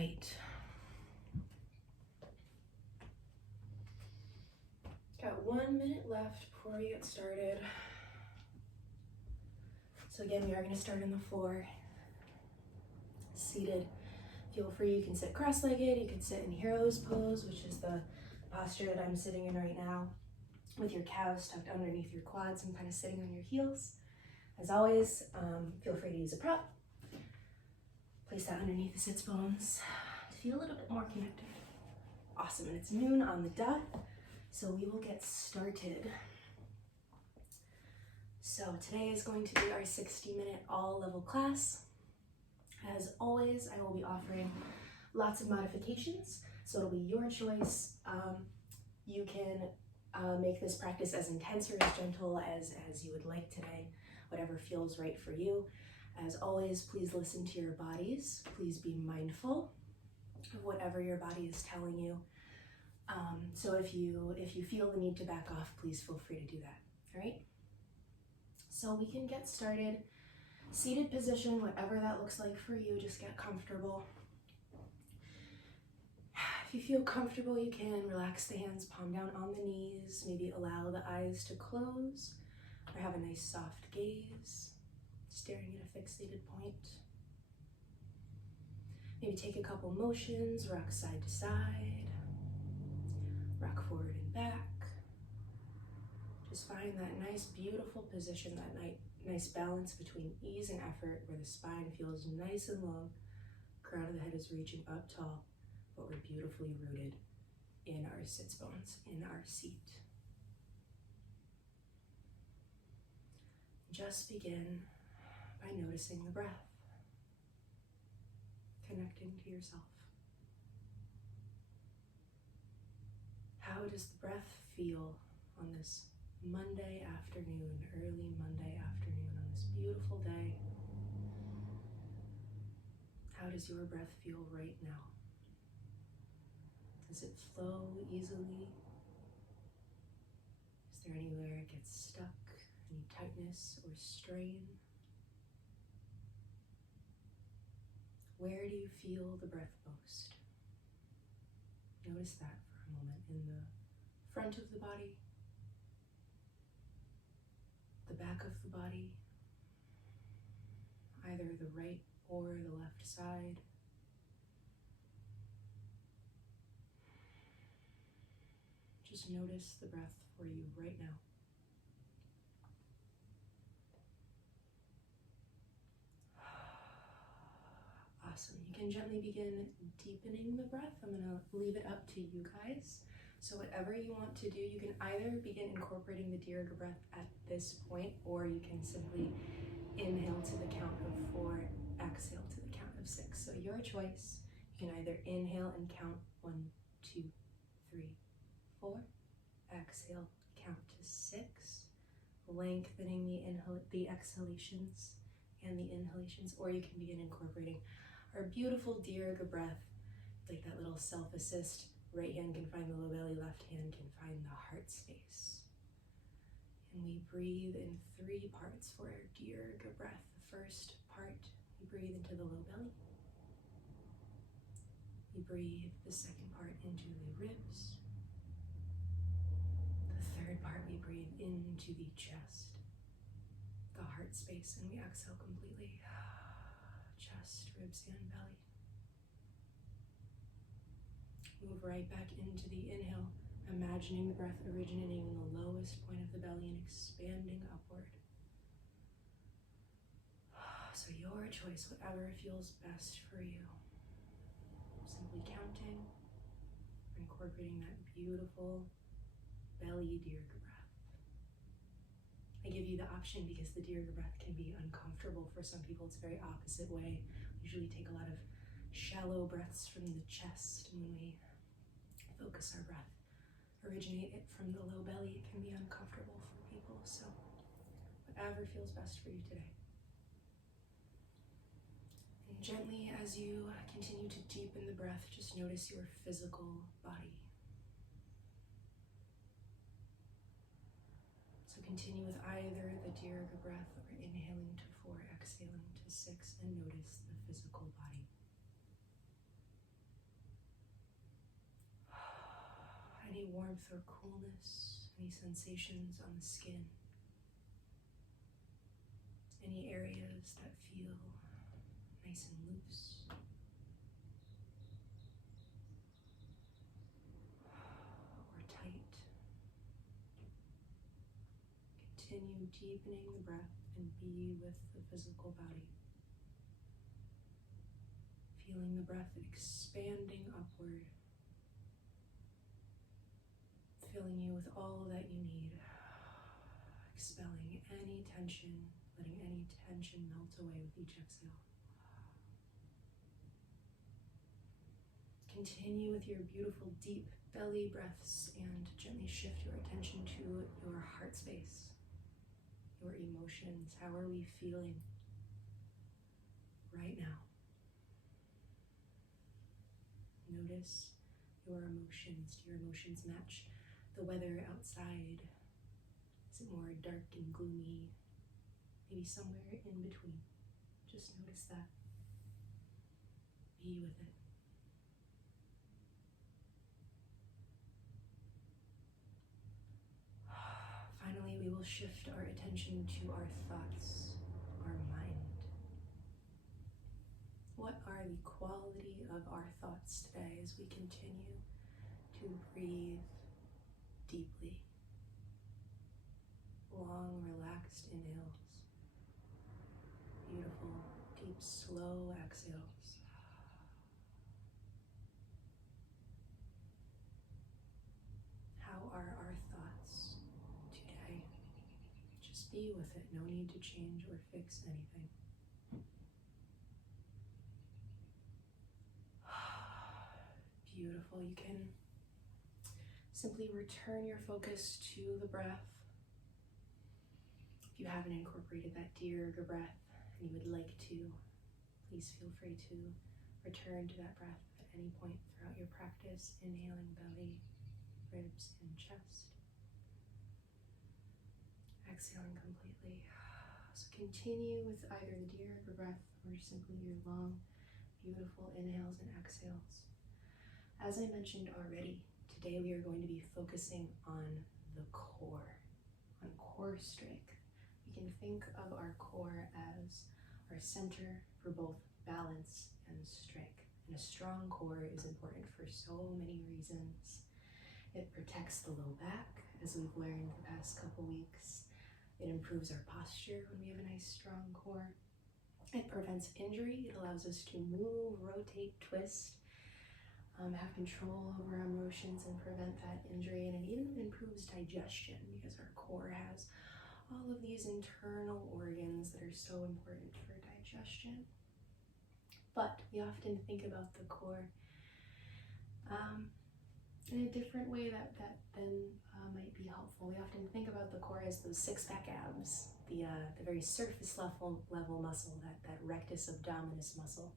right. Got 1 minute left before we get started. So again, we are going to start on the floor, seated. Feel free, you can sit cross-legged, you can sit in hero's pose, which is the posture that I'm sitting in right now, with your calves tucked underneath your quads and kind of sitting on your heels. As always, feel free to use a prop. Place that underneath the sits bones to feel a little bit more connected. Awesome, and it's noon on the dot, so we will get started. So today is going to be our 60-minute all-level class. As always, I will be offering lots of modifications, so it'll be your choice. You can make this practice as intense or as gentle as you would like today, whatever feels right for you. As always, please listen to your bodies. Please be mindful of whatever your body is telling you. So if you feel the need to back off, please feel free to do that, all right? So we can get started. Seated position, whatever that looks like for you, just get comfortable. If you feel comfortable, you can relax the hands, palm down on the knees, maybe allow the eyes to close or have a nice soft gaze, staring at a fixated point. Maybe take a couple motions, rock side to side, rock forward and back. Just find that nice, beautiful position, that nice balance between ease and effort, where the spine feels nice and long, crown of the head is reaching up tall, but we're beautifully rooted in our sits bones, in our seat. Just begin by noticing the breath, connecting to yourself. How does the breath feel on this Monday afternoon, early Monday afternoon, on this beautiful day? How does your breath feel right now? Does it flow easily? Is there anywhere it gets stuck? Any tightness or strain? Where do you feel the breath most? Notice that for a moment. In the front of the body, the back of the body, either the right or the left side. Just notice the breath for you right now. Awesome. You can gently begin deepening the breath. I'm going to leave it up to you guys. So whatever you want to do, you can either begin incorporating the Dirga breath at this point, or you can simply inhale to the count of 4, exhale to the count of 6. So your choice. You can either inhale and count 1, 2, 3, 4. Exhale, count to 6. Lengthening the exhalations and the inhalations, or you can begin incorporating our beautiful Dirga breath, like that little self-assist. Right hand can find the low belly, left hand can find the heart space. And we breathe in 3 parts for our Dirga breath. The first part, we breathe into the low belly. We breathe the second part into the ribs. The third part, we breathe into the chest, the heart space, and we exhale completely. Chest, ribs, and belly. Move right back into the inhale, imagining the breath originating in the lowest point of the belly and expanding upward. So your choice, whatever feels best for you. Simply counting, incorporating that beautiful belly Dirga breath. I give you the option because the Dirga breath can be uncomfortable for some people. It's a very opposite way. We usually take a lot of shallow breaths from the chest, and when we focus our breath, originate it from the low belly, it can be uncomfortable for people. So whatever feels best for you today. And gently, as you continue to deepen the breath, just notice your physical body. So continue with either the Dirga breath or inhaling to 4, exhaling to 6, and notice the physical body. any warmth or coolness, any sensations on the skin, any areas that feel nice and loose, or tight. Continue deepening the breath and be with the physical body. Feeling the breath expanding upward, filling you with all that you need, expelling any tension, letting any tension melt away with each exhale. Continue with your beautiful deep belly breaths and gently shift your attention to your heart space, your emotions. How are we feeling right now? Notice your emotions. Do your emotions match the weather outside? Is it more dark and gloomy? Maybe somewhere in between. Just notice that. Be with it. Finally, we will shift our attention to our thoughts, our mind. What are the quality of our thoughts today as we continue to breathe deeply? Long, relaxed inhales. Beautiful, deep, slow exhales. How are our thoughts today? Just be with it. No need to change or fix anything. Beautiful. You can simply return your focus to the breath. If you haven't incorporated that Dirga breath and you would like to, please feel free to return to that breath at any point throughout your practice, inhaling belly, ribs, and chest. Exhaling completely. So continue with either the Dirga breath or simply your long, beautiful inhales and exhales. As I mentioned already, today we are going to be focusing on the core, on core strength. We can think of our core as our center for both balance and strength. And a strong core is important for so many reasons. It protects the low back, as we've learned the past couple weeks. It improves our posture when we have a nice, strong core. It prevents injury. It allows us to move, rotate, twist, have control over our emotions and prevent that injury. And it even improves digestion because our core has all of these internal organs that are so important for digestion. But we often think about the core in a different way that then might be helpful. We often think about the core as those six-pack abs, the very surface level muscle, that rectus abdominis muscle.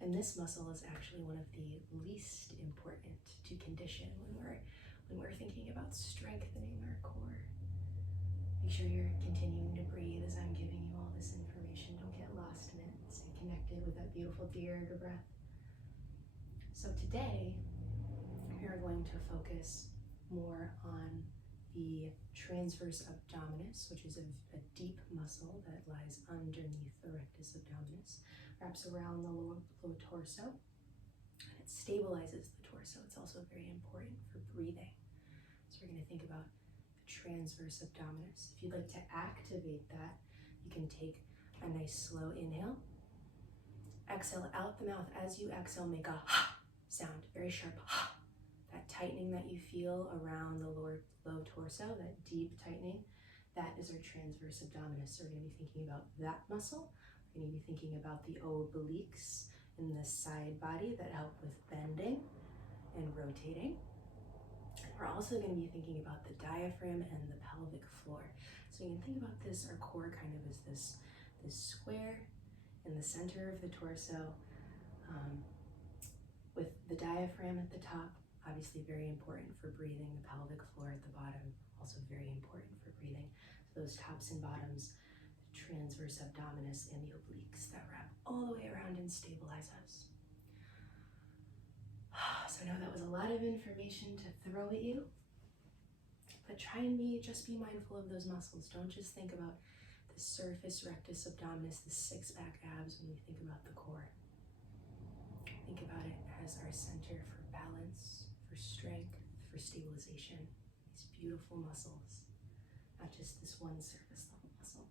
And this muscle is actually one of the least important to condition when we're thinking about strengthening our core. Make sure you're continuing to breathe as I'm giving you all this information. Don't get lost in it. Stay connected with that beautiful Dirga breath. So today, we are going to focus more on the transverse abdominis, which is a deep muscle that lies underneath the rectus abdominis, wraps around the lower torso, and it stabilizes the torso. It's also very important for breathing. So we're going to think about the transverse abdominis. If you'd like to activate that, you can take a nice slow inhale. Exhale out the mouth. As you exhale, make a ha sound, very sharp ha. That tightening that you feel around the low torso, that deep tightening, that is our transverse abdominis. So we're going to be thinking about that muscle. We're going to be thinking about the obliques in the side body that help with bending and rotating. We're also going to be thinking about the diaphragm and the pelvic floor. So you can think about this, our core kind of as this square in the center of the torso, with the diaphragm at the top, obviously very important for breathing, the pelvic floor at the bottom, also very important for breathing. So those tops and bottoms, the transverse abdominis and the obliques that wrap all the way around and stabilize us. So I know that was a lot of information to throw at you, but try and just be mindful of those muscles. Don't just think about the surface rectus abdominis, the six-pack abs when we think about the core. Think about it as our center for balance, for strength, for stabilization. These beautiful muscles, not just this one surface level muscle.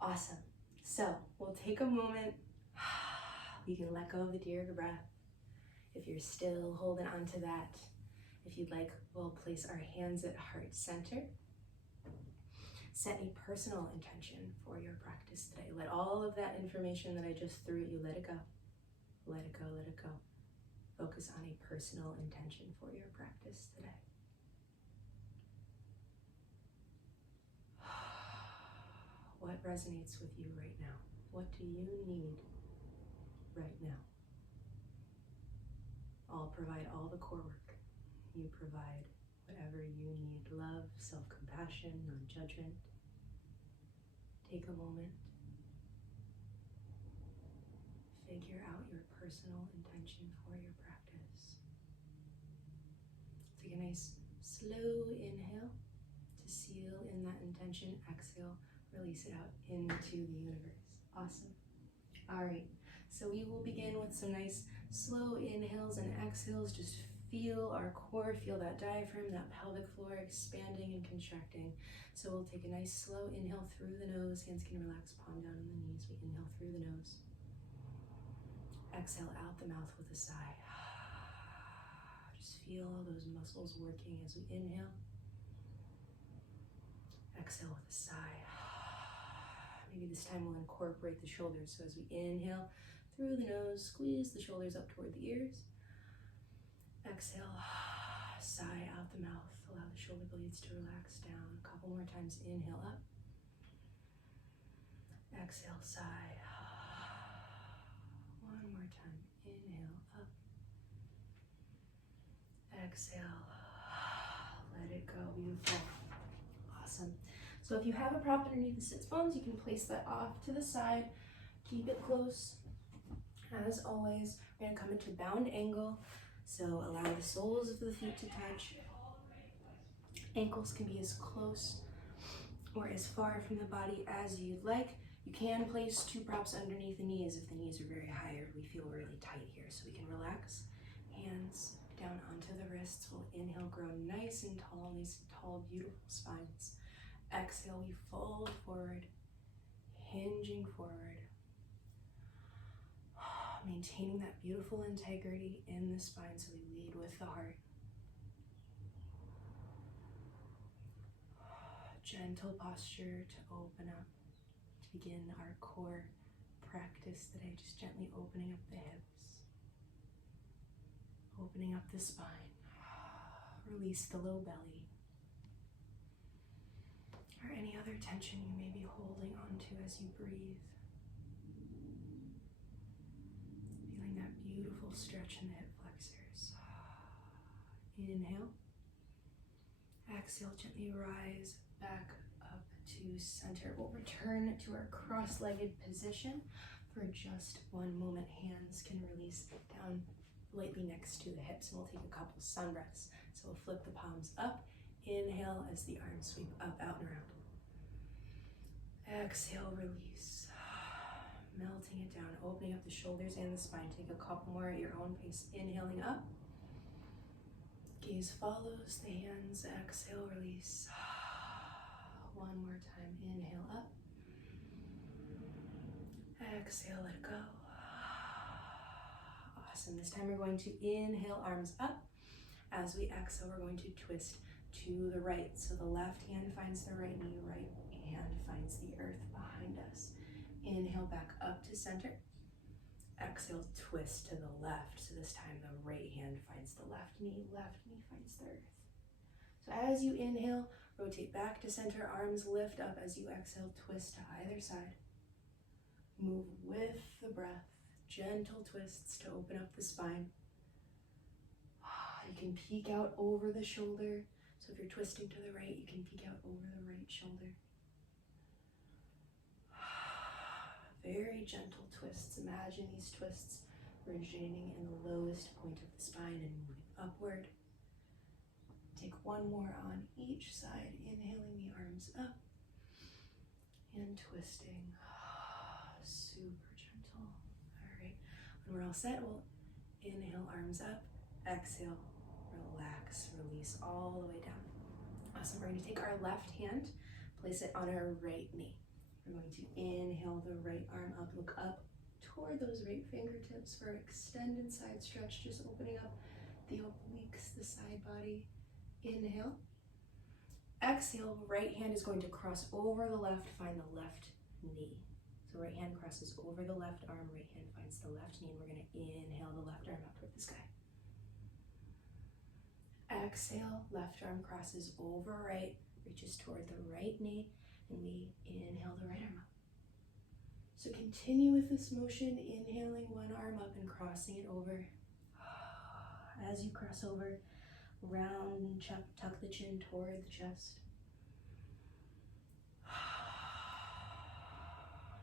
Awesome. So we'll take a moment. You can let go of the Dirga breath. If you're still holding on to that, if you'd like, we'll place our hands at heart center. Set a personal intention for your practice today. Let all of that information that I just threw at you, let it go. Let it go, let it go. Focus on a personal intention for your practice today. What resonates with you right now? What do you need right now? I'll provide all the core work. You provide whatever you need. Love, self-compassion, non-judgment. Take a moment. Figure out your personal intention for your practice. Take a nice slow inhale to seal in that intention. Exhale, release it out into the universe. Awesome. All right, so we will begin with some nice slow inhales and exhales. Just feel our core, feel that diaphragm, that pelvic floor expanding and contracting. So we'll take a nice slow inhale through the nose. Hands can relax, palm down on the knees. We inhale through the nose. Exhale out the mouth with a sigh. Just feel all those muscles working as we inhale. Exhale with a sigh. Maybe this time we'll incorporate the shoulders. So as we inhale through the nose, squeeze the shoulders up toward the ears. Exhale, sigh out the mouth. Allow the shoulder blades to relax down. A couple more times. Inhale up. Exhale, sigh. One more time. Inhale up. Exhale. Let it go. Beautiful. Awesome. So if you have a prop underneath the sits bones, you can place that off to the side. Keep it close. As always, we're going to come into bound angle. So allow the soles of the feet to touch. Ankles can be as close or as far from the body as you'd like. You can place two props underneath the knees if the knees are very high or we feel really tight here. So we can relax. Hands down onto the wrists. We'll inhale, grow nice and tall, beautiful spines. Exhale, we fold forward, hinging forward. Maintaining that beautiful integrity in the spine, so we lead with the heart. Gentle posture to open up, to begin our core practice today. Just gently opening up the hips, opening up the spine. Release the low belly. Or any other tension you may be holding onto as you breathe. That beautiful stretch in the hip flexors. Inhale. Exhale, gently rise back up to center. We'll return to our cross-legged position for just one moment. Hands can release down lightly next to the hips, and we'll take a couple sun breaths. So we'll flip the palms up. Inhale as the arms sweep up, out, and around. Exhale, release. Melting it down, opening up the shoulders and the spine. Take a couple more at your own pace. Inhaling up. Gaze follows the hands. Exhale, release. One more time. Inhale up. Exhale, let it go. Awesome. This time we're going to inhale, arms up. As we exhale, we're going to twist to the right. So the left hand finds the right knee, right hand finds the earth behind us. Inhale back up to center. Exhale, twist to the left. So this time the right hand finds the left knee finds the earth. So as you inhale, rotate back to center, arms lift up. As you exhale, twist to either side. Move with the breath. Gentle twists to open up the spine. You can peek out over the shoulder. So if you're twisting to the right, you can peek out over the right shoulder. Very gentle twists. Imagine these twists originating in the lowest point of the spine and moving upward. Take one more on each side, inhaling the arms up and twisting. Super gentle. All right, when we're all set, we'll inhale, arms up, exhale, relax, release all the way down. Awesome, we're gonna take our left hand, place it on our right knee. We're going to inhale the right arm up, look up toward those right fingertips for extended side stretch, just opening up the obliques, the side body. Inhale. Exhale, right hand is going to cross over the left, find the left knee. So right hand crosses over the left arm, right hand finds the left knee, and we're gonna inhale the left arm up toward the sky. Exhale, left arm crosses over right, reaches toward the right knee, and we inhale the right arm up. So continue with this motion, inhaling one arm up and crossing it over. As you cross over, round and tuck the chin toward the chest.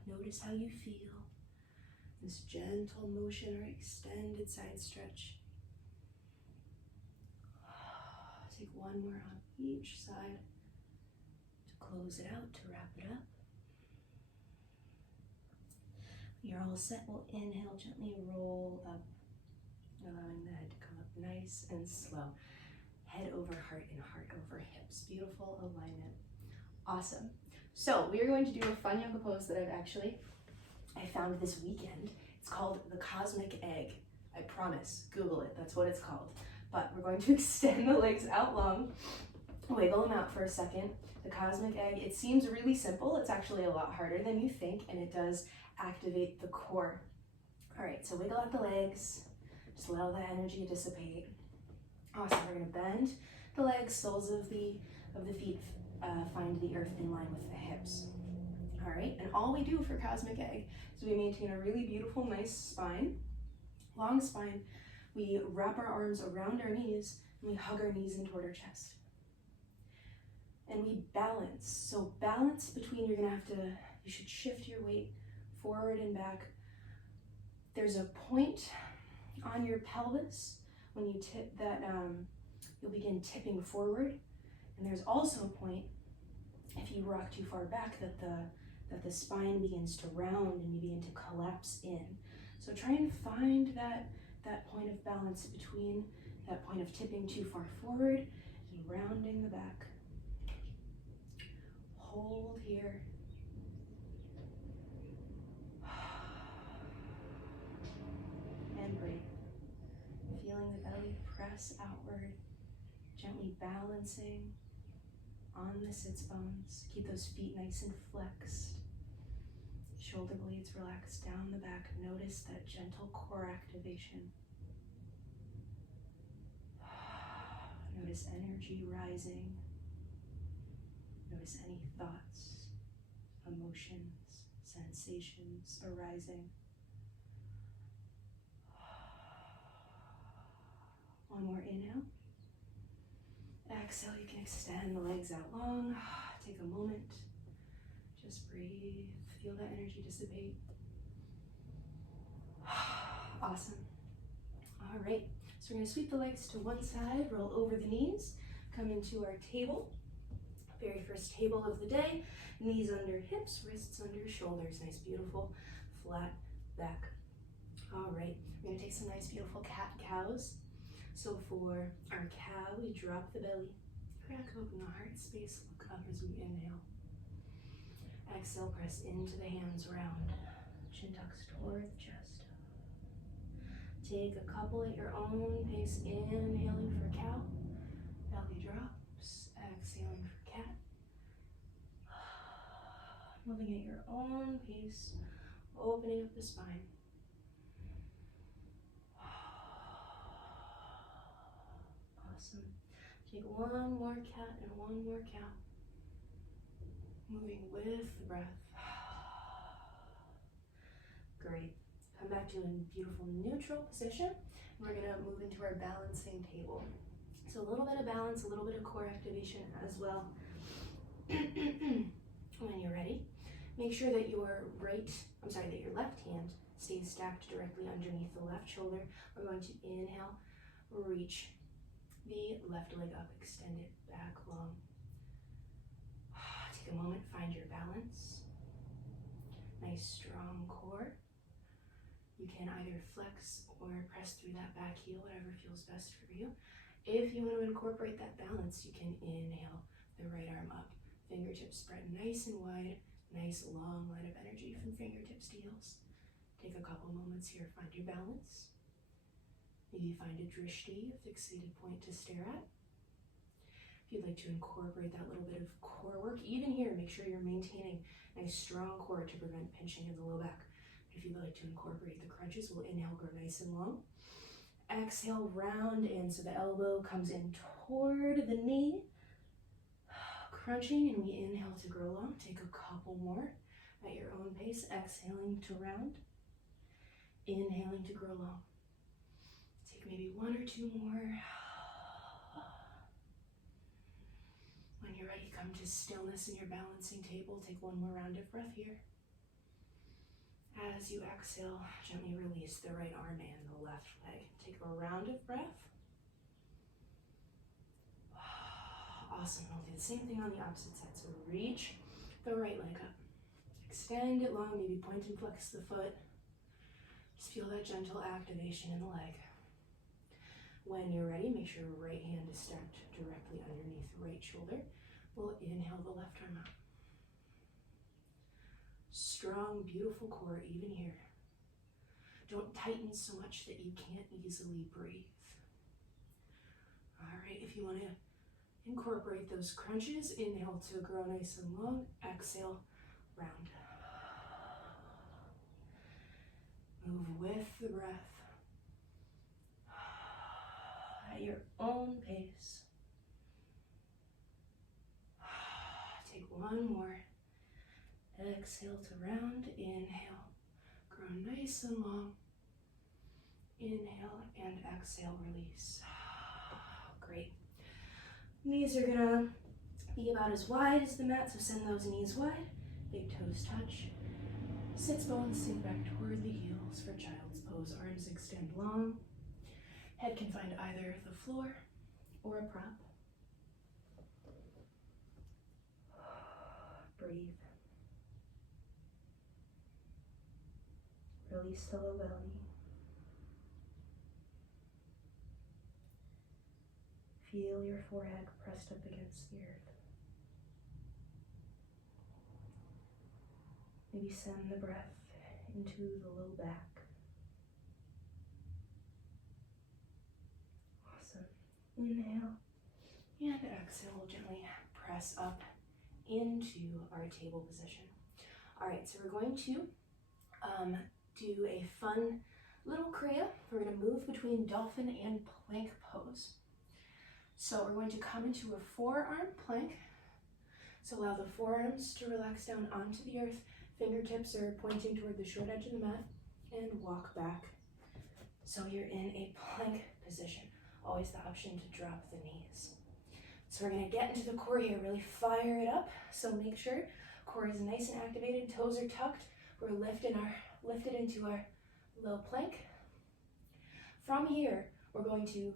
Notice how you feel. This gentle motion or extended side stretch. Take one more on each side to close it out, to wrap it up. When you're all set, we'll inhale, gently roll up, allowing the head to come up nice and slow. Head over heart and heart over hips. Beautiful alignment. Awesome. So we are going to do a fun yoga pose that I found this weekend. It's called the cosmic egg. I promise, Google it, that's what it's called. But we're going to extend the legs out long, wiggle them out for a second. The cosmic egg, it seems really simple. It's actually a lot harder than you think, and it does activate the core. All right, so wiggle out the legs. Just allow that energy to dissipate. Awesome, we're gonna bend the legs, soles of the feet find the earth in line with the hips. All right, and all we do for cosmic egg is we maintain a really beautiful, nice spine, long spine. We wrap our arms around our knees, and we hug our knees in toward our chest. And we balance. So balance between, you should shift your weight forward and back. There's a point on your pelvis when you tip that, you'll begin tipping forward. And there's also a point, if you rock too far back, that the spine begins to round and you begin to collapse in. So try and find that point of balance between that point of tipping too far forward and rounding the back. Hold here. And breathe. Feeling the belly press outward, gently balancing on the sits bones. Keep those feet nice and flexed. Shoulder blades relax down the back. Notice that gentle core activation. Notice energy rising. Notice any thoughts, emotions, sensations arising. One more inhale. Exhale, you can extend the legs out long. Take a moment. Just breathe. Feel that energy dissipate. Awesome. All right. So we're going to sweep the legs to one side, roll over the knees, come into our table. Very first table of the day. Knees under hips, wrists under shoulders. Nice, beautiful, flat back. All right. We're going to take some nice, beautiful cat-cows. So for our cow, we drop the belly, crack open the heart space, look up as we inhale. Exhale, press into the hands round, chin tucks toward the chest. Take a couple at your own pace, inhaling for cow, belly drops, exhaling for cat. Moving at your own pace, opening up the spine. Awesome. Take one more cat and one more cow. Moving with the breath. Great. Come back to a beautiful neutral position. We're going to move into our balancing table. So a little bit of balance, a little bit of core activation as well. When you're ready, make sure that your left hand Stay stacked directly underneath the left shoulder. We're going to inhale, reach the left leg up, extend it back long. Take a moment, find your balance. Nice strong core. You can either flex or press through that back heel, whatever feels best for you. If you want to incorporate that balance, you can inhale the right arm up. Fingertips spread nice and wide, nice long line of energy from fingertips to heels. Take a couple moments here, find your balance. Maybe find a drishti, a fixated point to stare at. If you'd like to incorporate that little bit of core work, even here, make sure you're maintaining a nice strong core to prevent pinching in the low back. If you'd like to incorporate the crunches, we'll inhale, grow nice and long. Exhale, round in, so the elbow comes in toward the knee. Crunching, and we inhale to grow long. Take a couple more at your own pace. Exhaling to round. Inhaling to grow long. Take maybe one or two more. When you're ready, come to stillness in your balancing table. Take one more round of breath here. As you exhale, gently release the right arm and the left leg. Take a round of breath. Awesome. We'll do the same thing on the opposite side. So reach the right leg up. Extend it long, maybe point and flex the foot. Just feel that gentle activation in the leg. When you're ready, make sure your right hand is stacked directly underneath the right shoulder. We'll inhale the left arm up. Strong, beautiful core even here. Don't tighten so much that you can't easily breathe. All right, if you want to incorporate those crunches, inhale to grow nice and long, exhale, round. Move with the breath at your own pace. Take one more. Exhale to round, inhale, grow nice and long. Inhale and exhale, release. Great. Knees are gonna be about as wide as the mat, so send those knees wide. Big toes touch. Sits bones sink back toward the heels for child's pose. Arms extend long. Head can find either the floor or a prop. Breathe. Release the low belly. Feel your forehead pressed up against the earth. Maybe send the breath into the low back. Awesome. Inhale and exhale. We'll gently press up into our table position. All right, so we're going to do a fun little kriya. We're going to move between dolphin and plank pose. So we're going to come into a forearm plank. So allow the forearms to relax down onto the earth. Fingertips are pointing toward the short edge of the mat, and walk back. So you're in a plank position. Always the option to drop the knees. So we're going to get into the core here, really fire it up. So make sure core is nice and activated, toes are tucked. We're lifted into our low plank. From here, we're going to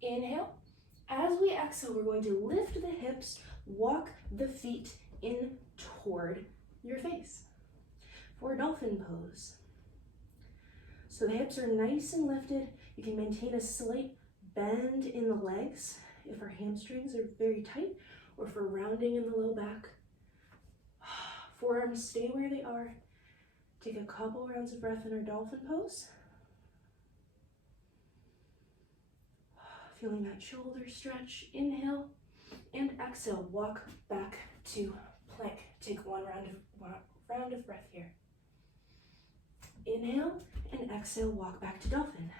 inhale. As we exhale, we're going to lift the hips, walk the feet in toward your face for dolphin pose. So the hips are nice and lifted. You can maintain a slight bend in the legs if our hamstrings are very tight, or for rounding in the low back. Forearms stay where they are. Take a couple rounds of breath in our dolphin pose. Feeling that shoulder stretch. Inhale and exhale. Walk back to plank. Take one round of breath here. Inhale and exhale. Walk back to dolphin.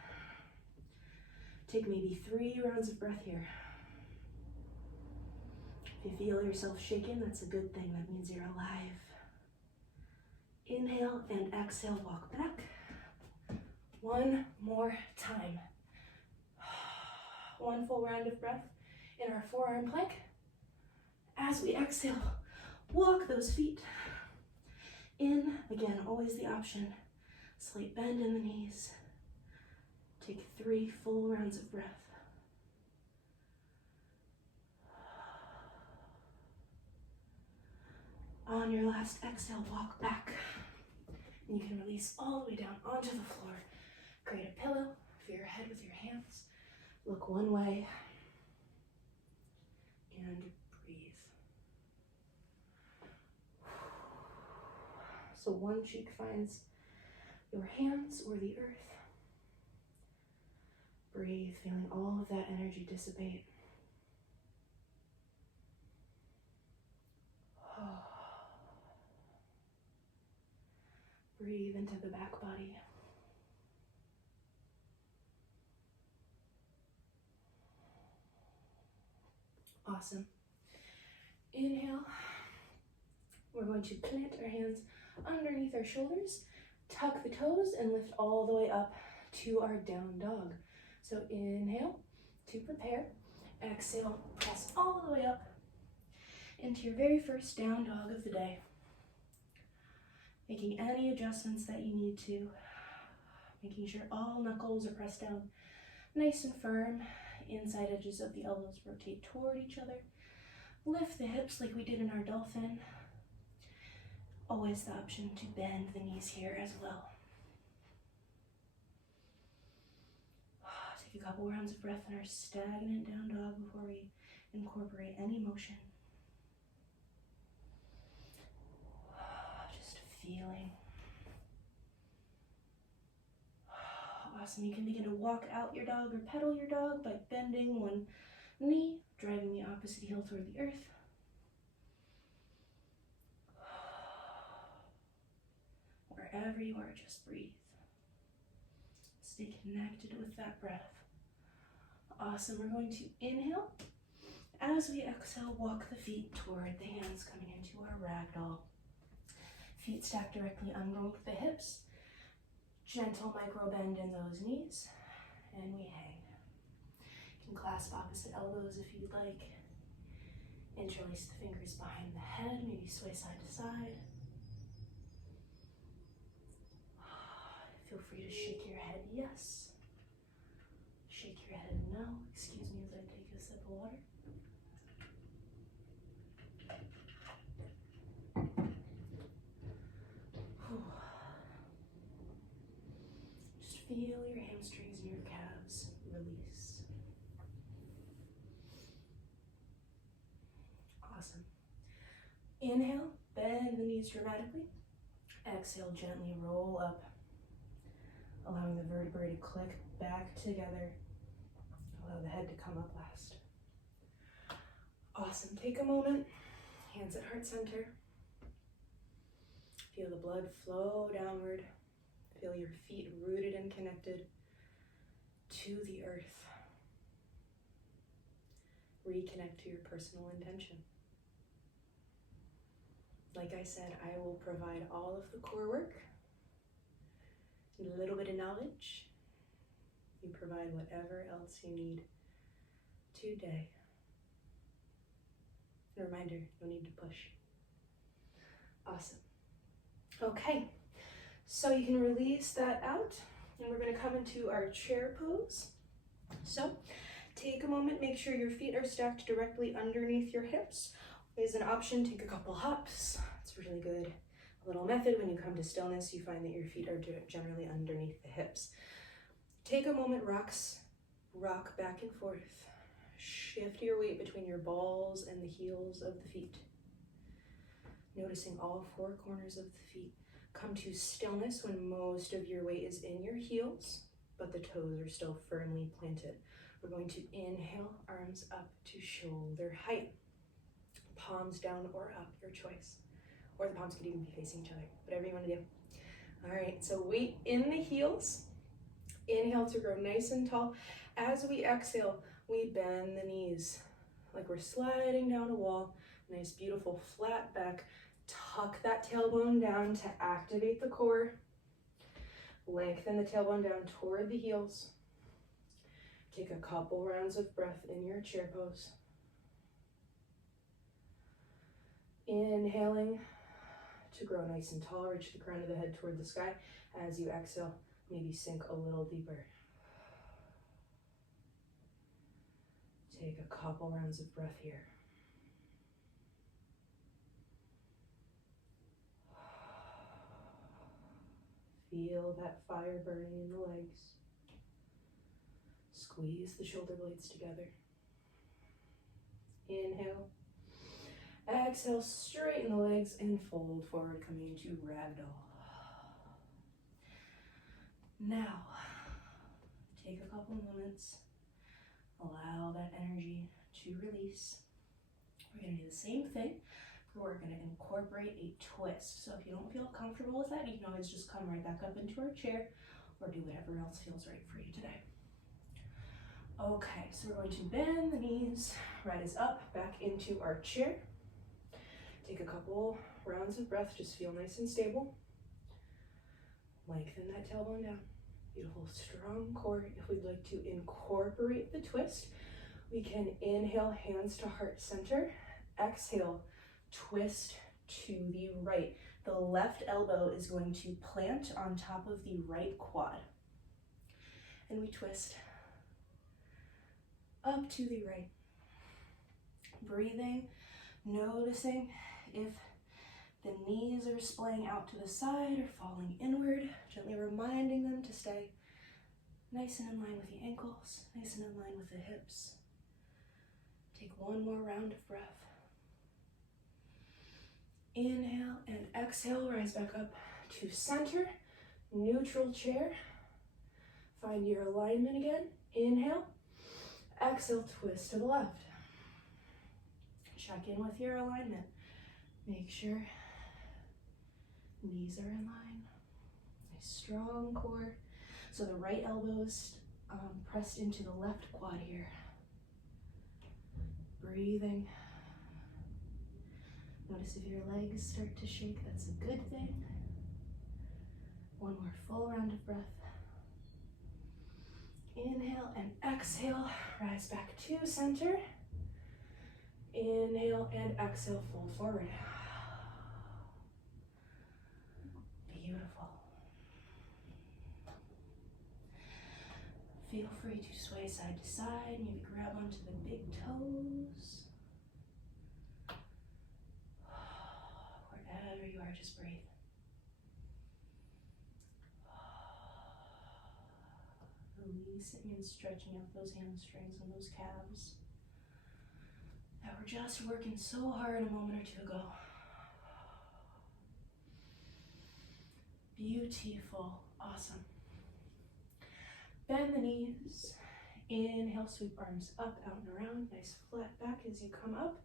Take maybe 3 rounds of breath here. If you feel yourself shaking, that's a good thing. That means you're alive. Inhale and exhale, walk back. One more time. One full round of breath in our forearm plank. As we exhale, walk those feet in. Again, always the option Slight bend in the knees. Take 3 full rounds of breath. On your last exhale, walk back. And you can release all the way down onto the floor. Create a pillow for your head with your hands. Look one way. And breathe. So one cheek finds your hands or the earth. Breathe, feeling all of that energy dissipate. Breathe into the back body. Awesome. Inhale. We're going to plant our hands underneath our shoulders, tuck the toes, and lift all the way up to our down dog. So inhale to prepare. Exhale, press all the way up into your very first down dog of the day. Making any adjustments that you need to. Making sure all knuckles are pressed down nice and firm. Inside edges of the elbows rotate toward each other. Lift the hips like we did in our dolphin. Always the option to bend the knees here as well. Take a couple rounds of breath in our stagnant down dog before we incorporate any motion. Just feeling. Awesome. You can begin to walk out your dog or pedal your dog by bending one knee, driving the opposite heel toward the earth. Wherever you are, just breathe. Stay connected with that breath. Awesome. We're going to inhale. As we exhale, walk the feet toward the hands, coming into our ragdoll. Feet stacked directly underneath the hips. Gentle micro bend in those knees, and we hang. You can clasp opposite elbows if you'd like. Interlace the fingers behind the head, maybe sway side to side. Feel free to shake your head yes. Shake your head no. Excuse me as I take a sip of water. Just feel your hamstrings and your calves release. Awesome. Inhale, bend the knees dramatically. Exhale, gently roll up, allowing the vertebrae to click back together. Allow the head to come up last. Awesome. Take a moment, hands at heart center. Feel the blood flow downward. Feel your feet rooted and connected to the earth. Reconnect to your personal intention. Like I said, I will provide all of the core work, a little bit of knowledge. You provide whatever else you need today. A reminder, no need to push. Awesome. Okay, so you can release that out, and we're going to come into our chair pose. So take a moment, make sure your feet are stacked directly underneath your hips. As an option, take a couple hops. It's really good. A little method, when you come to stillness, you find that your feet are generally underneath the hips. Take a moment, rock back and forth. Shift your weight between your balls and the heels of the feet. Noticing all 4 corners of the feet. Come to stillness when most of your weight is in your heels, but the toes are still firmly planted. We're going to inhale, arms up to shoulder height. Palms down or up, your choice. Or the palms could even be facing each other, whatever you want to do. All right, so weight in the heels. Inhale to grow nice and tall. As we exhale, we bend the knees like we're sliding down a wall. Nice, beautiful, flat back. Tuck that tailbone down to activate the core. Lengthen the tailbone down toward the heels. Take a couple rounds of breath in your chair pose. Inhaling to grow nice and tall. Reach the crown of the head toward the sky. As you exhale, maybe sink a little deeper. Take a couple rounds of breath here. Feel that fire burning in the legs. Squeeze the shoulder blades together. Inhale. Exhale, straighten the legs and fold forward, coming into ragdoll. Now, take a couple moments. Allow that energy to release. We're going to do the same thing. We're going to incorporate a twist. So if you don't feel comfortable with that, you can always just come right back up into our chair or do whatever else feels right for you today. Okay, so we're going to bend the knees, rise up, back into our chair. Take a couple rounds of breath, just feel nice and stable. Lengthen that tailbone down. Beautiful, strong core. If we'd like to incorporate the twist, we can inhale, hands to heart center. Exhale, twist to the right. The left elbow is going to plant on top of the right quad. And we twist up to the right. Breathing, noticing if the knees are splaying out to the side or falling inward, gently reminding them to stay nice and in line with the ankles, nice and in line with the hips. Take one more round of breath. Inhale and exhale, rise back up to center, neutral chair. Find your alignment again. Inhale, exhale, twist to the left. Check in with your alignment. Make sure knees are in line. Nice strong core. So the right elbow is pressed into the left quad here. Breathing. Notice if your legs start to shake, that's a good thing. One more full round of breath. Inhale and exhale, rise back to center. Inhale and exhale, fold forward. Beautiful. Feel free to sway side to side, maybe grab onto the big toes. Wherever you are, just breathe. Releasing and stretching out those hamstrings and those calves that were just working so hard a moment or two ago. Beautiful. Awesome. Bend the knees. Inhale, sweep arms up, out and around. Nice flat back as you come up.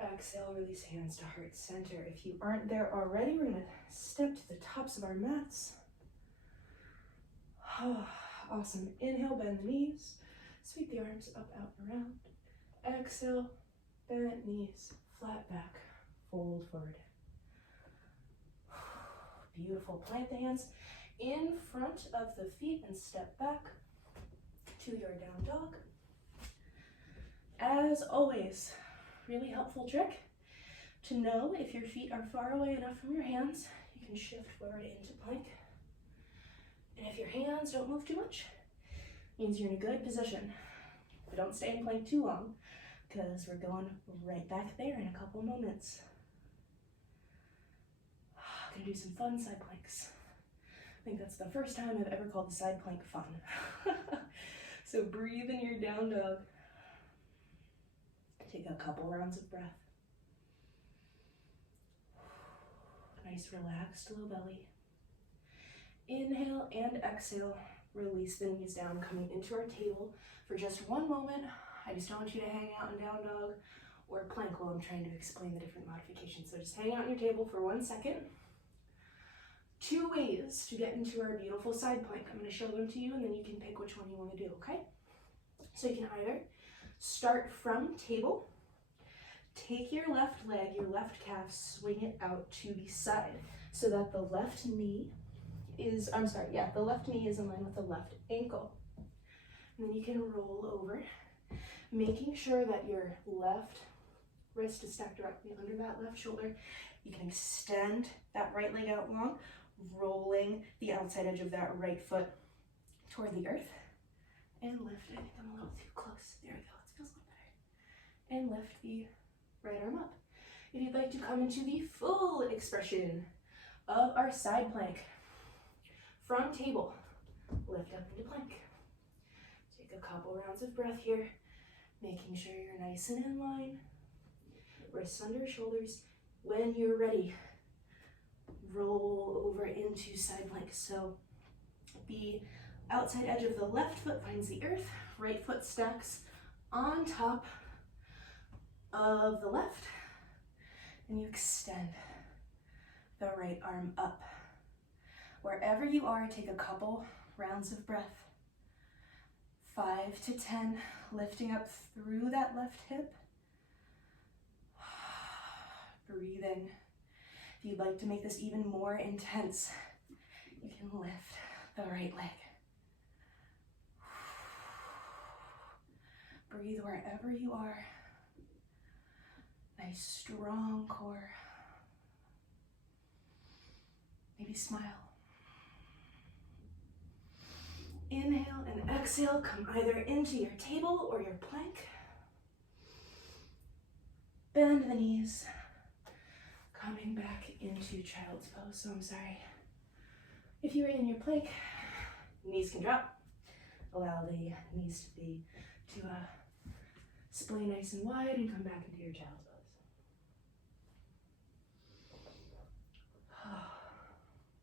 Exhale, release hands to heart center. If you aren't there already, we're going to step to the tops of our mats. Awesome. Inhale, bend the knees. Sweep the arms up, out, and around. Exhale, bend knees, flat back, fold forward. Beautiful. Plant the hands in front of the feet and step back to your down dog. As always, really helpful trick to know if your feet are far away enough from your hands, you can shift forward into plank. And if your hands don't move too much, it means you're in a good position. But don't stay in plank too long, because we're going right back there in a couple moments. Gonna do some fun side planks. I think that's the first time I've ever called the side plank fun. So breathe in your down dog. Take a couple rounds of breath. Nice relaxed low belly. Inhale and exhale. Release the knees down, coming into our table for just one moment. I just don't want you to hang out in down dog or plank while I'm trying to explain the different modifications. So just hang out on your table for 1 second. 2 ways to get into our beautiful side plank. I'm going to show them to you and then you can pick which one you want to do, okay? So you can either start from table, take your left leg, your left calf, swing it out to the side so that the left knee is, the left knee is in line with the left ankle. And then you can roll over, making sure that your left wrist is stacked directly under that left shoulder. You can extend that right leg out long, rolling the outside edge of that right foot toward the earth, and lift. I think I'm a little too close. There we go. It feels a little better. And lift the right arm up. If you'd like to come into the full expression of our side plank, from table, lift up into plank. Take a couple rounds of breath here, making sure you're nice and in line. Wrists under shoulders. When you're ready, roll over into side plank. So the outside edge of the left foot finds the earth, right foot stacks on top of the left, and you extend the right arm up. Wherever you are, take a couple rounds of breath. 5 to 10, lifting up through that left hip. Breathe in. If you'd like to make this even more intense, you can lift the right leg. Breathe wherever you are. Nice strong core. Maybe smile. Inhale and exhale, come either into your table or your plank. Bend the knees. Coming back into child's pose. So I'm sorry. If you're in your plank, knees can drop. Allow the knees to splay nice and wide and come back into your child's pose.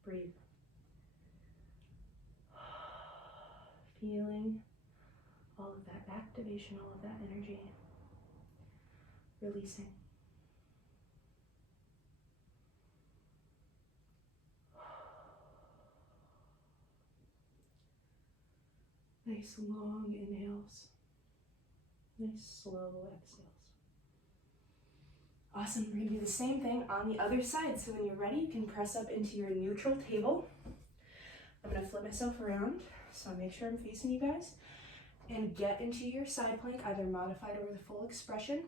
Breathe. Feeling all of that activation, all of that energy. Releasing. Nice long inhales. Nice slow exhales. Awesome. We're going to do the same thing on the other side. So when you're ready, you can press up into your neutral table. I'm going to flip myself around, so make sure I'm facing you guys. And get into your side plank, either modified or the full expression,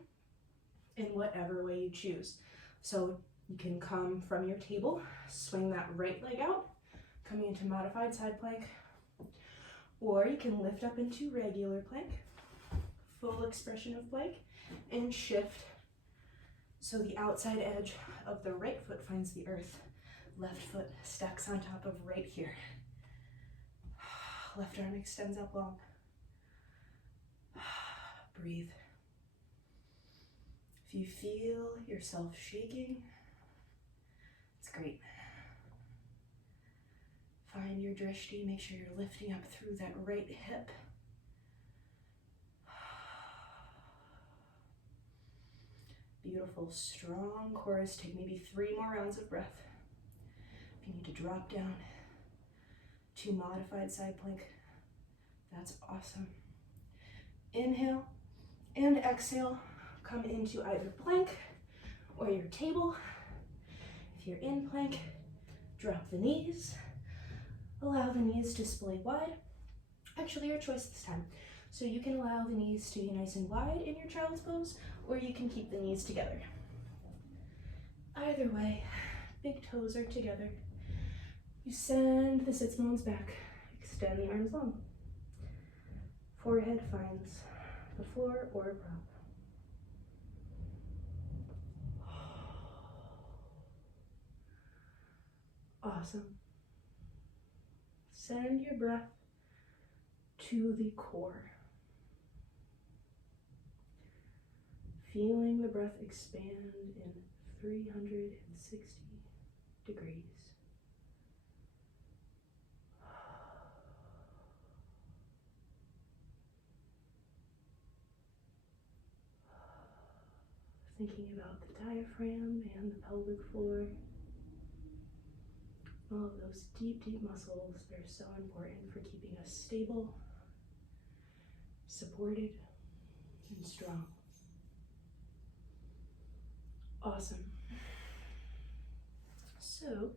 in whatever way you choose. So you can come from your table, swing that right leg out, coming into modified side plank, or you can lift up into regular plank, full expression of plank, and shift so the outside edge of the right foot finds the earth. Left foot stacks on top of right here. Left arm extends up long. Breathe. If you feel yourself shaking, it's great. Find your drishti, make sure you're lifting up through that right hip. Beautiful, strong cores. Take maybe 3 more rounds of breath. If you need to drop down to modified side plank, that's awesome. Inhale and exhale. Come into either plank or your table. If you're in plank, drop the knees. Allow the knees to splay wide. Actually, your choice this time. So you can allow the knees to be nice and wide in your child's pose, or you can keep the knees together. Either way, big toes are together. You send the sits bones back. Extend the arms long. Forehead finds the floor or prop. Awesome. Send your breath to the core. Feeling the breath expand in 360 degrees. Thinking about the diaphragm and the pelvic floor. All of those deep, deep muscles, they're so important for keeping us stable, supported, and strong. Awesome. So,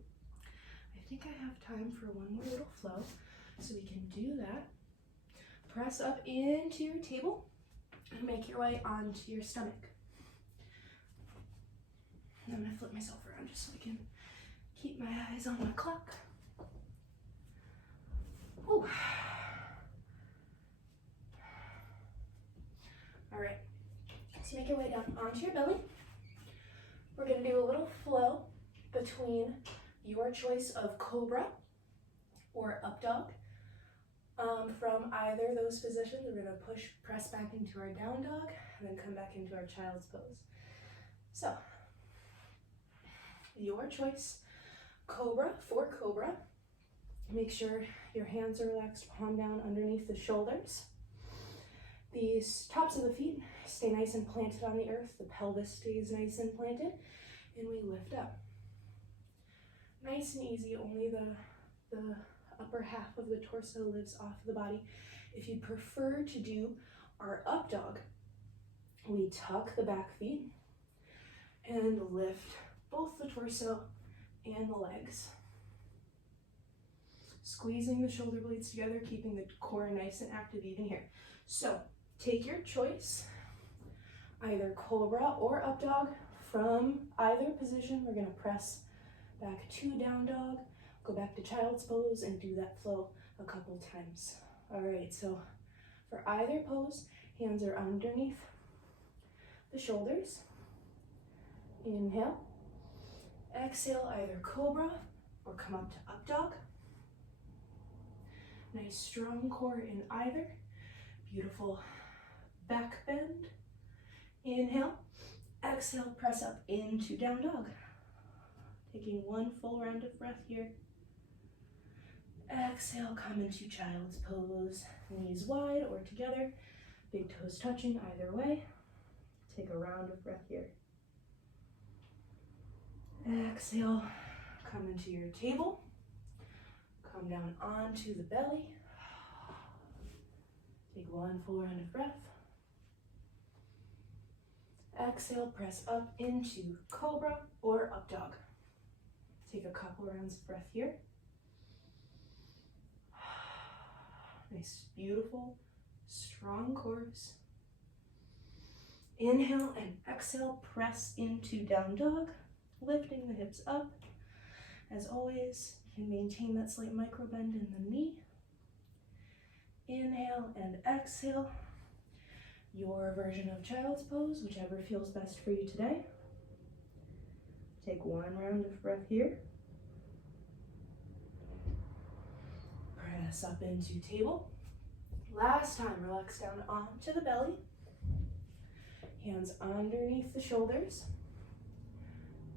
I think I have time for one more little flow, so we can do that. Press up into your table and make your way onto your stomach. And I'm gonna flip myself around just so I can keep my eyes on my clock. Whew. All right, so make your way down onto your belly. We're gonna do a little flow between your choice of cobra or up dog. From either of those positions, we're gonna press back into our down dog and then come back into our child's pose. So, your choice, cobra for cobra. Make sure your hands are relaxed, palm down underneath the shoulders. These tops of the feet stay nice and planted on the earth. The pelvis stays nice and planted, and we lift up. Nice and easy, only the upper half of the torso lifts off the body. If you prefer to do our up dog, we tuck the back feet and lift both the torso and the legs. Squeezing the shoulder blades together, keeping the core nice and active even here. So take your choice, either cobra or up dog. From either position, we're gonna press back to down dog, go back to child's pose, and do that flow a couple times. All right, so for either pose, hands are underneath the shoulders. Inhale. Exhale, either cobra or come up to up dog. Nice strong core in either. Beautiful back bend. Inhale. Exhale, press up into down dog. Taking one full round of breath here. Exhale, come into child's pose. Knees wide or together. Big toes touching either way. Take a round of breath here. Exhale, come into your table. Come down onto the belly. Take one full round of breath. Exhale, press up into cobra or up dog. Take a couple rounds of breath here. Nice, beautiful, strong cores. Inhale and exhale, press into down dog, lifting the hips up. As always, you can maintain that slight micro bend in the knee. Inhale and exhale. Your version of child's pose, whichever feels best for you today. Take one round of breath here. Press up into table. Last time, relax down onto the belly. Hands underneath the shoulders.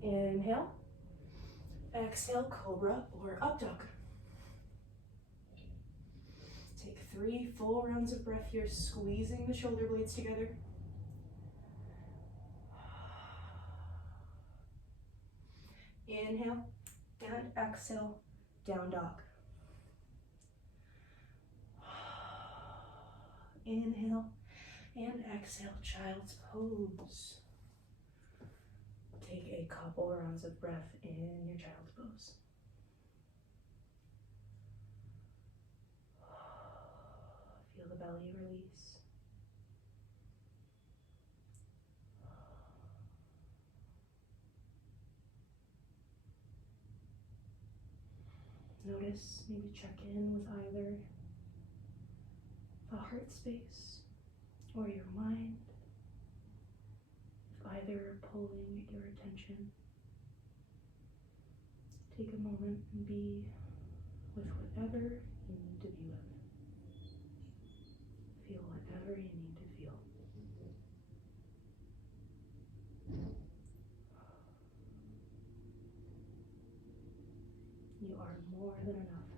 Inhale. Exhale, cobra or up dog. Take 3 full rounds of breath here, squeezing the shoulder blades together. Inhale and exhale, down dog. Inhale and exhale, child's pose. Take a couple rounds of breath in your child's pose. Feel the belly release. Notice, maybe check in with either the heart space or your mind. If either are pulling at your attention, take a moment and be with whatever you need to be with. Feel whatever you need to feel. You are more than enough,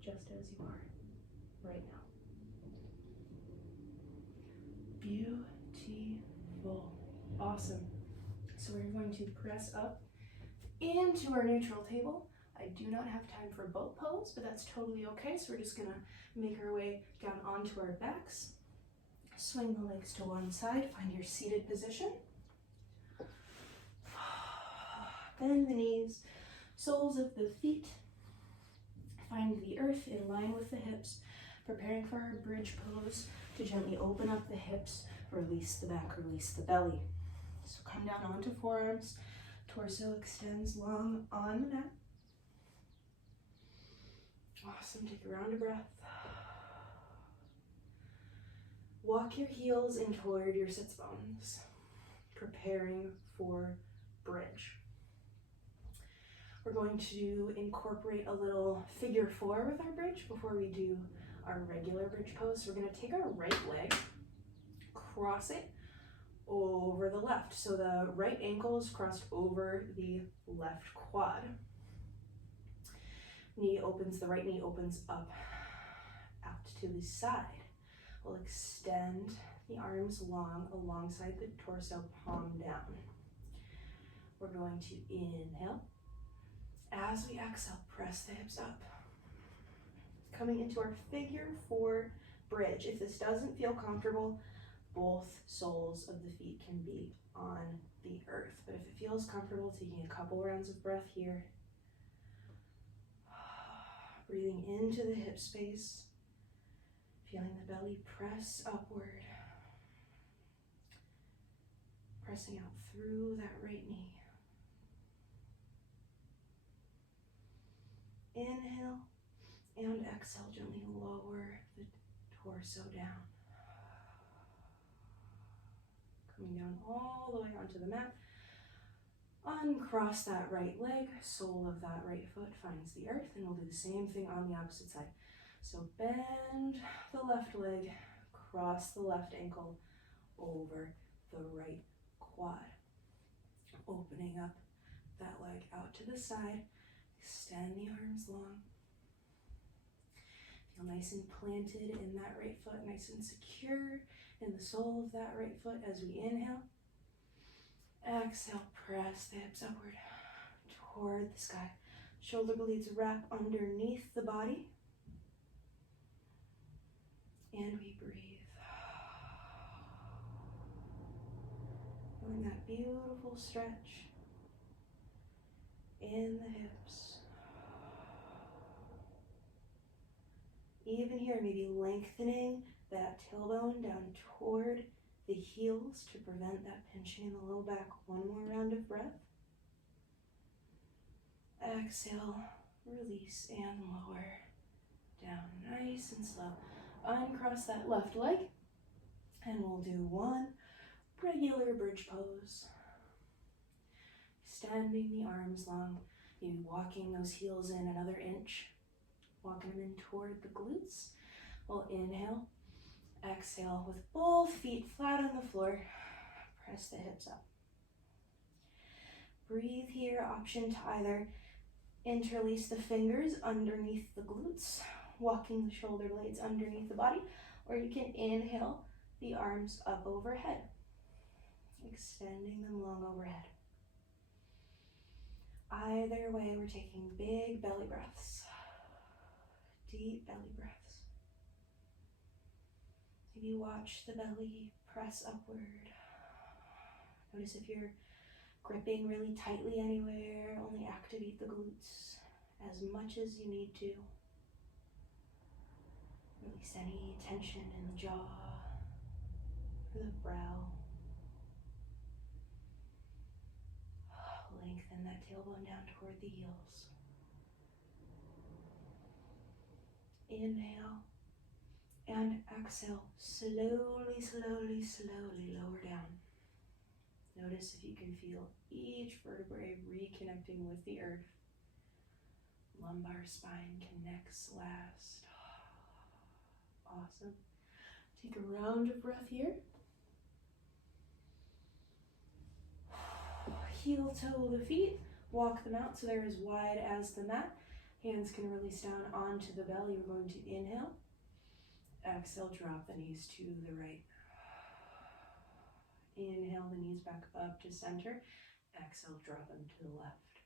just as you are right now. Beautiful. Awesome. So we're going to press up into our neutral table. I do not have time for boat pose, but that's totally okay. So we're just gonna make our way down onto our backs. Swing the legs to one side, find your seated position. Bend the knees, soles of the feet. Find the earth in line with the hips, preparing for our bridge pose to gently open up the hips, release the back, release the belly. So come down onto forearms, Torso extends long on the mat. Awesome, take a round of breath. Walk your heels in toward your sits bones, preparing for bridge. We're going to incorporate a little figure 4 with our bridge before we do our regular bridge pose. So we're going to take our right leg, cross it over the left. So the right ankle is crossed over the left quad. Knee opens, the right knee opens up out to the side. We'll extend the arms long alongside the torso, palm down. We're going to inhale. As we exhale, press the hips up. Coming into our figure 4 bridge. If this doesn't feel comfortable, both soles of the feet can be on the earth. But if it feels comfortable, taking a couple rounds of breath here. Breathing into the hip space. Feeling the belly press upward. Pressing out through that right knee. Inhale and exhale, gently lower the torso down. Coming down all the way onto the mat. Uncross that right leg, sole of that right foot finds the earth, and we'll do the same thing on the opposite side. So bend the left leg, cross the left ankle over the right quad. Opening up that leg out to the side, extend the arms long. Feel nice and planted in that right foot, nice and secure in the sole of that right foot as we inhale. Exhale, press the hips upward toward the sky. Shoulder blades wrap underneath the body. And we breathe. Feeling that beautiful stretch in the hips. Even here, maybe lengthening that tailbone down toward the heels to prevent that pinching in the low back. One more round of breath. Exhale, release and lower down nice and slow. Uncross that left leg and we'll do one regular bridge pose. Extending the arms long, maybe walking those heels in another inch. Walking them in toward the glutes. We'll inhale. Exhale with both feet flat on the floor. Press the hips up. Breathe here. Option to either interlace the fingers underneath the glutes, walking the shoulder blades underneath the body, or you can inhale the arms up overhead, extending them long overhead. Either way, we're taking big belly breaths. Deep belly breaths. Maybe watch the belly press upward. Notice if you're gripping really tightly anywhere, only activate the glutes as much as you need to. Release any tension in the jaw or the brow. Lengthen that tailbone down toward the heels. Inhale and exhale. Slowly, slowly, slowly lower down. Notice if you can feel each vertebrae reconnecting with the earth. Lumbar spine connects last. Awesome. Take a round of breath here. Heel toe the feet. Walk them out so they're as wide as the mat. Hands can release down onto the belly. We're going to inhale. Exhale, drop the knees to the right. Inhale the knees back up to center. Exhale, drop them to the left.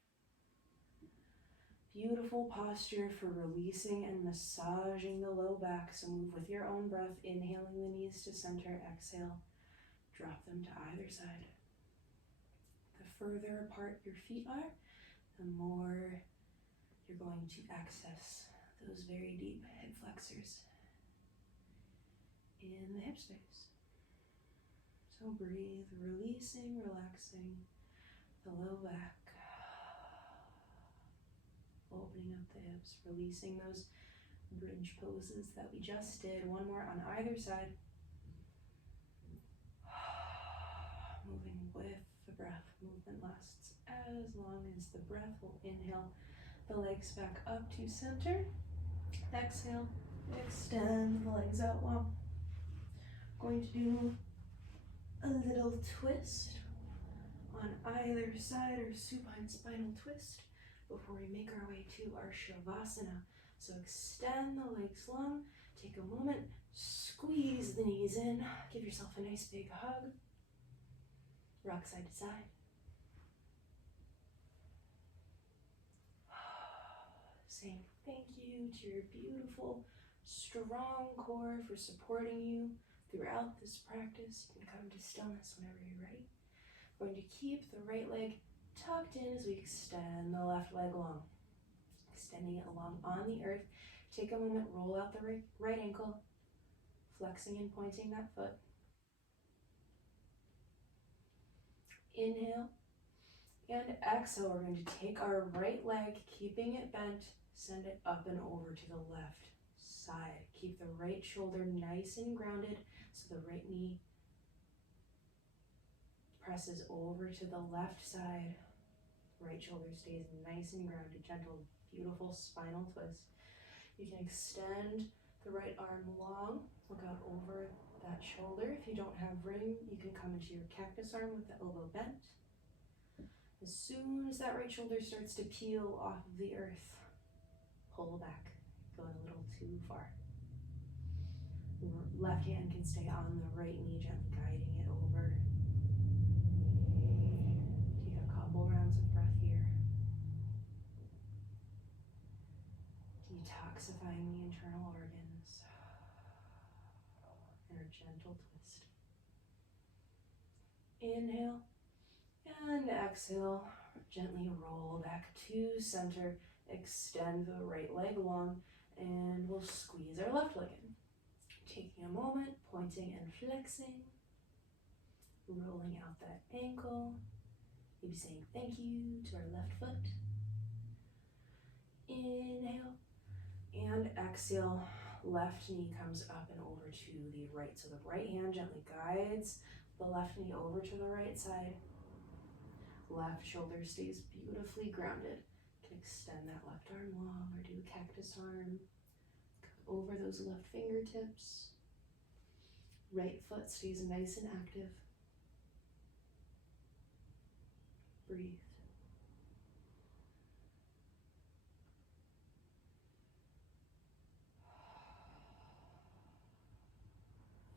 Beautiful posture for releasing and massaging the low back. So move with your own breath, inhaling the knees to center. Exhale, drop them to either side. The further apart your feet are, the more you're going to access those very deep hip flexors in the hip space. So breathe, releasing, relaxing the low back. Opening up the hips, releasing those bridge poses that we just did. One more on either side. Moving with the breath. Movement lasts as long as the breath. Will inhale the legs back up to center. Exhale, extend the legs out long. Going to do a little twist on either side, or supine spinal twist, before we make our way to our Shavasana. So extend the legs long, take a moment, squeeze the knees in, give yourself a nice big hug, rock side to side. Saying thank you to your beautiful, strong core for supporting you throughout this practice. You can come to stillness whenever you're ready. We're going to keep the right leg tucked in as we extend the left leg long. Extending it along on the earth. Take a moment, roll out the right ankle, flexing and pointing that foot. Inhale and exhale. We're going to take our right leg, keeping it bent, send it up and over to the left side. Keep the right shoulder nice and grounded, so the right knee presses over to the left side. Right shoulder stays nice and grounded. Gentle, beautiful spinal twist. You can extend the right arm long. Look out over that shoulder. If you don't have room, you can come into your cactus arm with the elbow bent. As soon as that right shoulder starts to peel off of the earth, pull back. Going a little too far. Left hand can stay on the right knee, gently guiding it over. Take a couple rounds of breath here. Detoxifying the internal organs. And a gentle twist. Inhale and exhale. Gently roll back to center. Extend the right leg long, and we'll squeeze our left leg in. Taking a moment, pointing and flexing. Rolling out that ankle. Maybe saying thank you to our left foot. Inhale and exhale. Left knee comes up and over to the right. So the right hand gently guides the left knee over to the right side. Left shoulder stays beautifully grounded. You can extend that left arm long, or do a cactus arm. Over those left fingertips. Right foot stays nice and active. Breathe.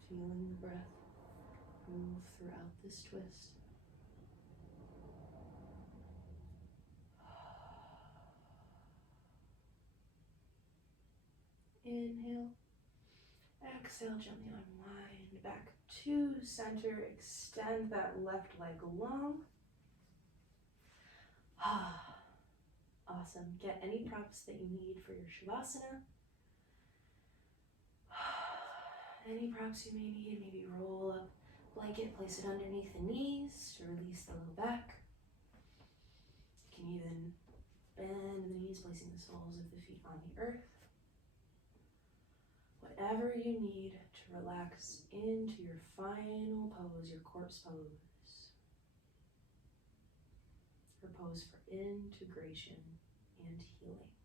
Feeling the breath move throughout this twist. Inhale. Exhale, gently unwind back to center. Extend that left leg long. Awesome. Get any props that you need for your Shavasana. Any props you may need, maybe roll up blanket, place it underneath the knees to release the low back. You can even bend the knees, placing the soles of the feet on the earth. Whatever you need to relax into your final pose, your corpse pose. Your pose for integration and healing.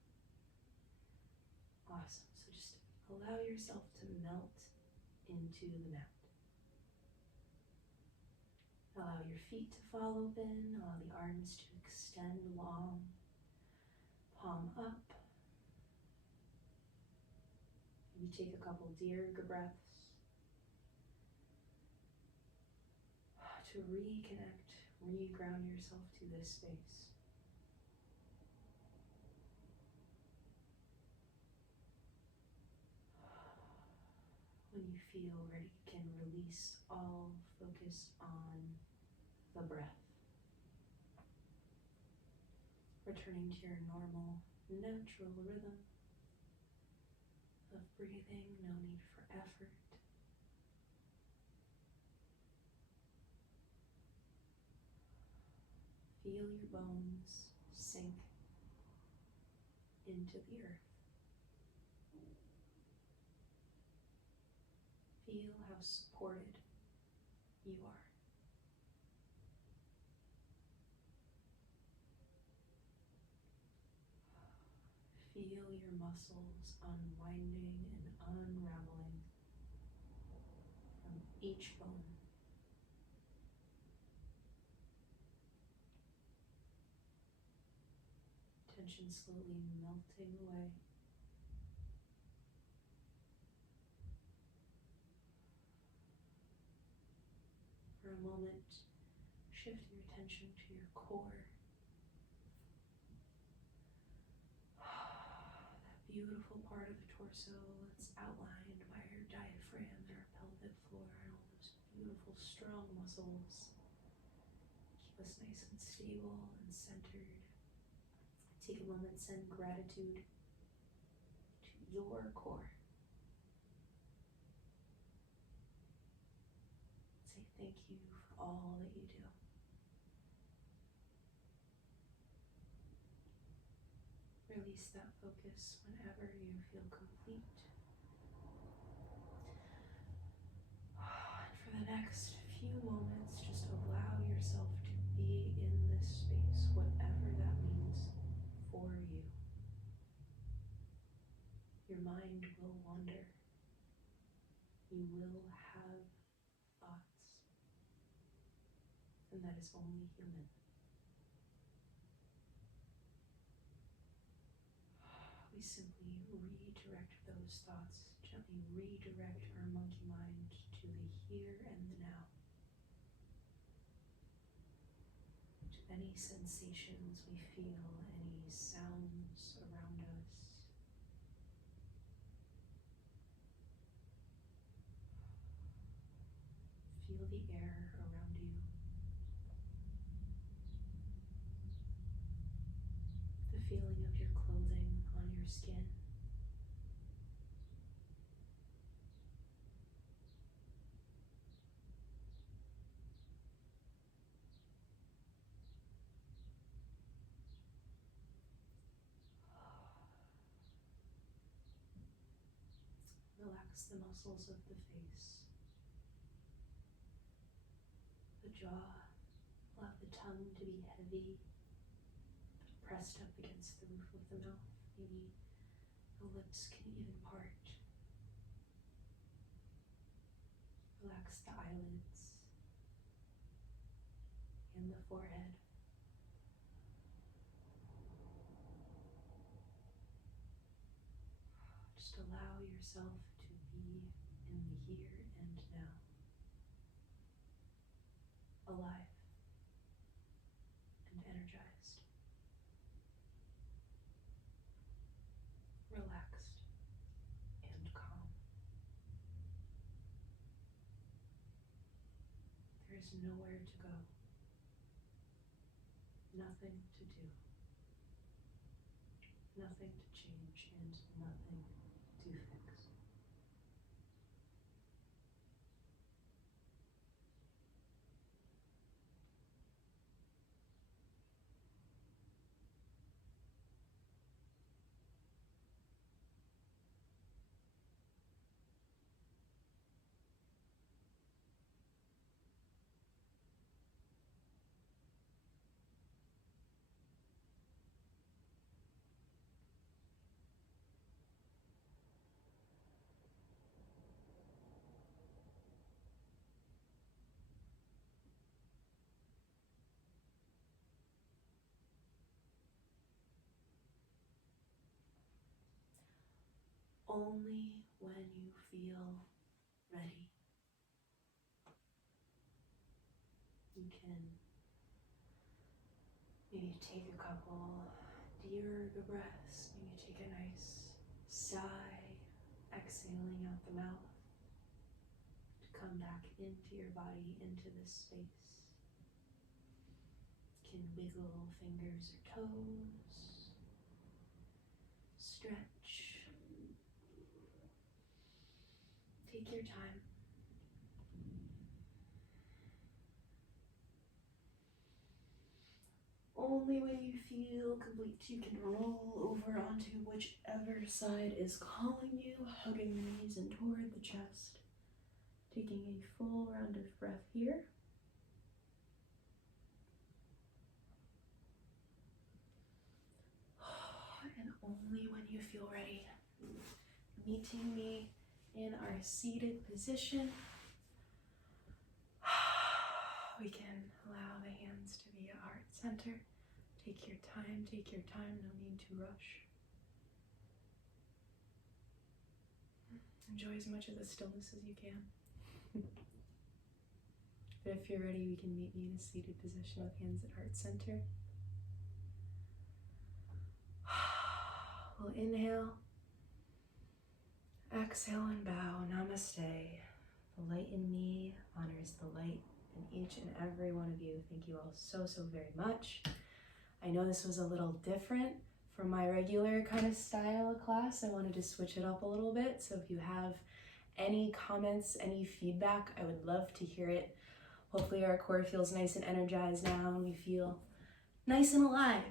Awesome. So just allow yourself to melt into the mat. Allow your feet to fall open, allow the arms to extend long, palm up. You take a couple deep breaths to reconnect, re-ground yourself to this space. When you feel ready, you can release all focus on the breath. Returning to your normal, natural rhythm of breathing, no need for effort. feel your bones sink into the earth. Feel how supported you are. Feel your muscles unwinding and unraveling from each bone. Tension slowly melting away. For a moment, shift your attention to your core. That beautiful part of the torso that's outlined by your diaphragm and our pelvic floor and all those beautiful strong muscles. Keep us nice and stable and centered. Take a moment, send gratitude to your core. Say thank you for all that you do. Release that focus whenever you feel complete. And for the next few moments, just allow yourself to be in this space, whatever that means for you. Your mind will wander. You will have thoughts. And that is only human. We simply redirect those thoughts, gently redirect our monkey mind to the here and the now. To any sensations we feel, any sounds around us. Feel the air around you. The feeling of your clothing on your skin. Relax the muscles of the face, the jaw. Allow the tongue to be heavy, pressed up against the roof of the mouth. Maybe the lips can even part. Relax the eyelids and the forehead. Just allow yourself to be in the here and now, alive and energized, relaxed and calm. There is nowhere to go, nothing to do, nothing to change, and nothing to fix. Only when you feel ready, you can maybe take a couple deep breaths, maybe take a nice sigh, exhaling out the mouth to come back into your body, into this space. You can wiggle fingers or toes, stretch. Take your time. only when you feel complete, you can roll over onto whichever side is calling you, hugging the knees in toward the chest. Taking a full round of breath here. And only when you feel ready. Meeting me in our seated position. We can allow the hands to be at heart center. Take your time, no need to rush. Enjoy as much of the stillness as you can. But if you're ready, we can meet me in a seated position with hands at heart center. We'll inhale, exhale and bow, Namaste. The light in me honors the light in each and every one of you. Thank you all so very much. I know this was a little different from my regular kind of style of class. I wanted to switch it up a little bit. So if you have any comments, any feedback, I would love to hear it. Hopefully our core feels nice and energized now and we feel nice and alive.